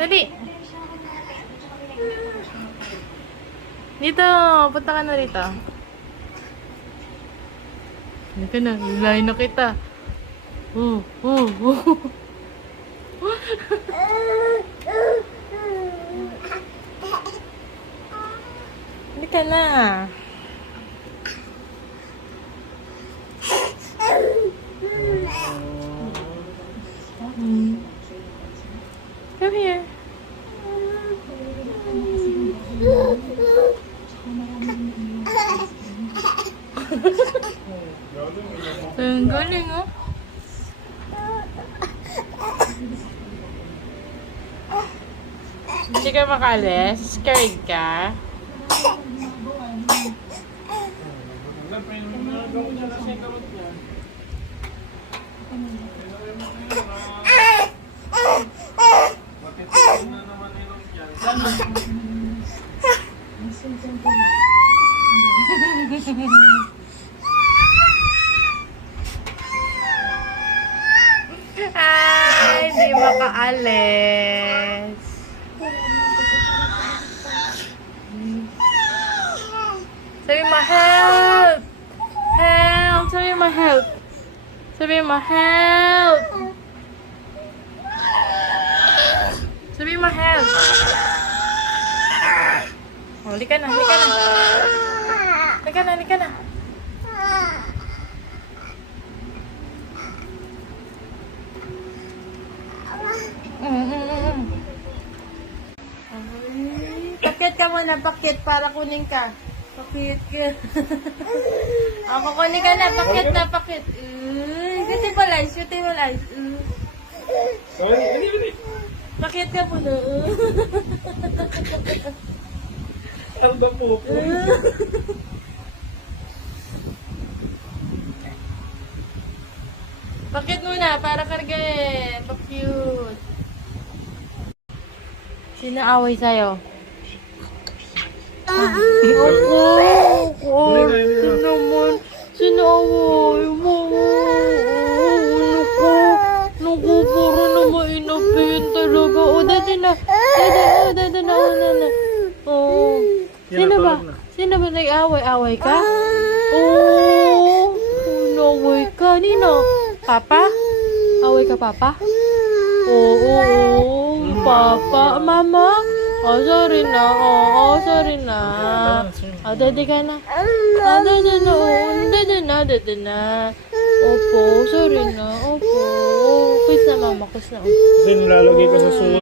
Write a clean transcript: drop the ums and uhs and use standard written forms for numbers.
Dali. Dito, punta ka na rito. Hindi ka na, hilahin na kita. Oh. Hindi ka na. Come here. Ang galing, oh. Hindi ka makalis? Scared ka? Ay, di makaalis. Sabi mo, help! Help! Sabi mo, help! Sabi mo, help! Sabi mo, help! Oh, lika na, lika na. Lika na, lika na. Pakit ka muna, pakit para kunin ka. Pakit ka. Ako kunin ka na, pakit na, pakit. Utilize, utilize. Pakit ka muna. Ano ba po? Pakit muna, para kargain. Pa-cute. Sino away sa'yo? Ako. Ito naman. Sino away mo? Naku, puro na mainapin talaga. O, dati na. Dati na. Oh. Sino ba? Sino ba nag-away-away ka? Oh. Naway ka. Nino? Papa? Away ka, Papa? Oo. Papa? Mama? Oh, sorry na. Sorry na. Dadi ka na. Dadi na. Opo, sorry na. Opo. Kiss na, Mama. Kiss na. Kasi nilalagay ko sa suot.